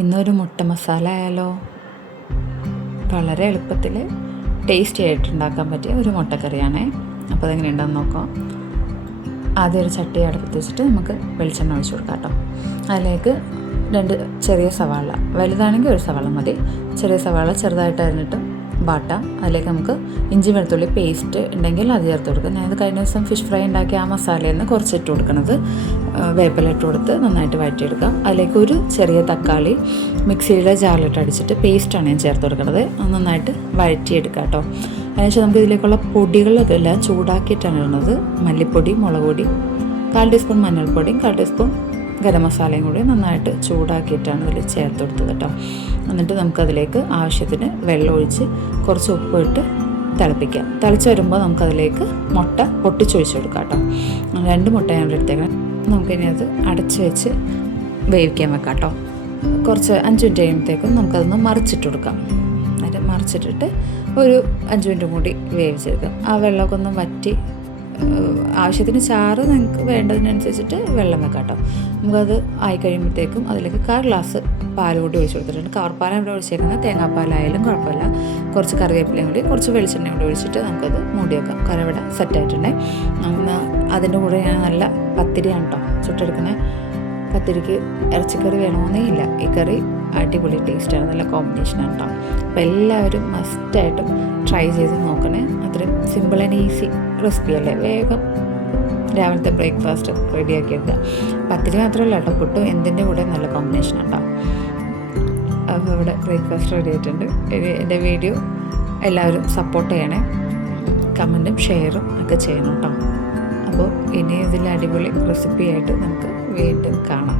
ഇന്നൊരു മുട്ട മസാല ആയാലോ? വളരെ എളുപ്പത്തിൽ ടേസ്റ്റി ആയിട്ട് ഉണ്ടാക്കാൻ പറ്റിയ ഒരു മുട്ടക്കറിയാണേ. അപ്പോൾ അതെങ്ങനെയുണ്ടെന്ന് നോക്കാം. ആദ്യം ഒരു ചട്ടി അടുപ്പത്ത് വെച്ചിട്ട് നമുക്ക് വെളിച്ചെണ്ണ ഒഴിച്ച് കൊടുക്കാം കേട്ടോ. അതിലേക്ക് 2 ചെറിയ സവാള, വലുതാണെങ്കിൽ ഒരു സവാള മതി. ചെറിയ സവാള ചെറുതായിട്ട് അരിഞ്ഞിട്ട് വാട്ടാം. അതിലേക്ക് നമുക്ക് ഇഞ്ചി വെളുത്തുള്ളി പേസ്റ്റ് ഉണ്ടെങ്കിൽ അത് ചേർത്ത് കൊടുക്കുക. ഞാനത് കഴിഞ്ഞ ദിവസം ഫിഷ് ഫ്രൈ ഉണ്ടാക്കി ആ മസാലയിൽ നിന്ന് കുറച്ച് ഇട്ട് കൊടുക്കുന്നത്. വേപ്പില ഇട്ട് കൊടുത്ത് നന്നായിട്ട് വഴറ്റിയെടുക്കാം. അതിലേക്ക് ഒരു ചെറിയ തക്കാളി മിക്സിയിലെ ജാറിലിട്ട് അടിച്ചിട്ട് പേസ്റ്റാണ് ഞാൻ ചേർത്ത് കൊടുക്കുന്നത്. അത് നന്നായിട്ട് വഴറ്റിയെടുക്കാം കേട്ടോ. അതിനുശേഷം നമുക്ക് ഇതിലേക്കുള്ള പൊടികളൊക്കെ എല്ലാം ചൂടാക്കിയിട്ടാണ് ഇടുന്നത്. മല്ലിപ്പൊടി, മുളക് പൊടി, 1/4 ടീസ്പൂൺ മഞ്ഞൾപ്പൊടിയും 1/4 ടീസ്പൂൺ ഗരം മസാലയും കൂടി നന്നായിട്ട് ചൂടാക്കിയിട്ടാണ് ഇതിൽ ചേർത്ത് കൊടുത്തത് കേട്ടോ. എന്നിട്ട് നമുക്കതിലേക്ക് ആവശ്യത്തിന് വെള്ളം ഒഴിച്ച് കുറച്ച് ഉപ്പ് ഇട്ട് തിളപ്പിക്കാം. തിളച്ച് വരുമ്പോൾ നമുക്കതിലേക്ക് മുട്ട പൊട്ടിച്ചൊഴിച്ച് കൊടുക്കാം കേട്ടോ. 2 മുട്ടയാണ് എടുത്തേക്കണം. നമുക്കിനി അത് അടച്ച് വെച്ച് വേവിക്കാൻ വെക്കാം കേട്ടോ. കുറച്ച് 5 മിനിറ്റ് കഴിയുമ്പോഴത്തേക്കും നമുക്കതൊന്ന് മറിച്ചിട്ട് കൊടുക്കാം. എന്നിട്ട് മറിച്ചിട്ടിട്ട് ഒരു 5 മിനിറ്റ് കൂടി വേവിച്ചെടുക്കാം. ആ വെള്ളമൊക്കെ ഒന്ന് വറ്റി ആവശ്യത്തിന് ചാറ് നിങ്ങൾക്ക് വേണ്ടതിനനുസരിച്ചിട്ട് വെള്ളം വെക്കാം കേട്ടോ. നമുക്കത് ആയി കഴിയുമ്പോഴത്തേക്കും അതിലേക്ക് 1/4 ഗ്ലാസ് പാൽ കൂടി ഒഴിച്ച് കൊടുത്തിട്ടുണ്ട്. കവർപ്പാലാണ് ഇവിടെ ഒഴിച്ചേക്കുന്നത്. തേങ്ങാപ്പാലായാലും കുഴപ്പമില്ല. കുറച്ച് കറിവേപ്പിലയും കൂടി കുറച്ച് വെളിച്ചെണ്ണയും കൂടി ഒഴിച്ചിട്ട് നമുക്കത് മൂടി വെക്കാം. കറി ഇവിടെ സെറ്റായിട്ടുണ്ടേ. അതിൻ്റെ കൂടെ ഞാൻ നല്ല പത്തിരിയാണ് കേട്ടോ ചുട്ടെടുക്കുന്നത്. പത്തിരിക്ക് ഇറച്ചിക്കറി വേണമെന്നേ ഇല്ല. ഈ കറി അടിപൊളി ടേസ്റ്റാണ്, നല്ല കോമ്പിനേഷനാണ് കേട്ടോ. അപ്പോൾ എല്ലാവരും മസ്റ്റായിട്ടും ട്രൈ ചെയ്ത് നോക്കണേ. അത്രയും സിമ്പിൾ ആൻഡ് ഈസി റെസിപ്പി അല്ലേ. വേഗം രാവിലത്തെ ബ്രേക്ക്ഫാസ്റ്റ് റെഡിയാക്കി എടുക്കുക. പത്തിരി മാത്രമല്ല കേട്ടോ, പുട്ടും എന്തിൻ്റെ കൂടെ നല്ല കോമ്പിനേഷനാണ് കേട്ടോ. അപ്പോൾ ഇവിടെ ബ്രേക്ക്ഫാസ്റ്റ് റെഡി ആയിട്ടുണ്ട്. എൻ്റെ വീഡിയോ എല്ലാവരും സപ്പോർട്ട് ചെയ്യണേ. കമൻറ്റും ഷെയറും ഒക്കെ ചെയ്യണം കേട്ടോ. അപ്പോൾ ഇനി ഇതിൽ അടിപൊളി റെസിപ്പിയായിട്ട് നമുക്ക് വീണ്ടും കാണാം.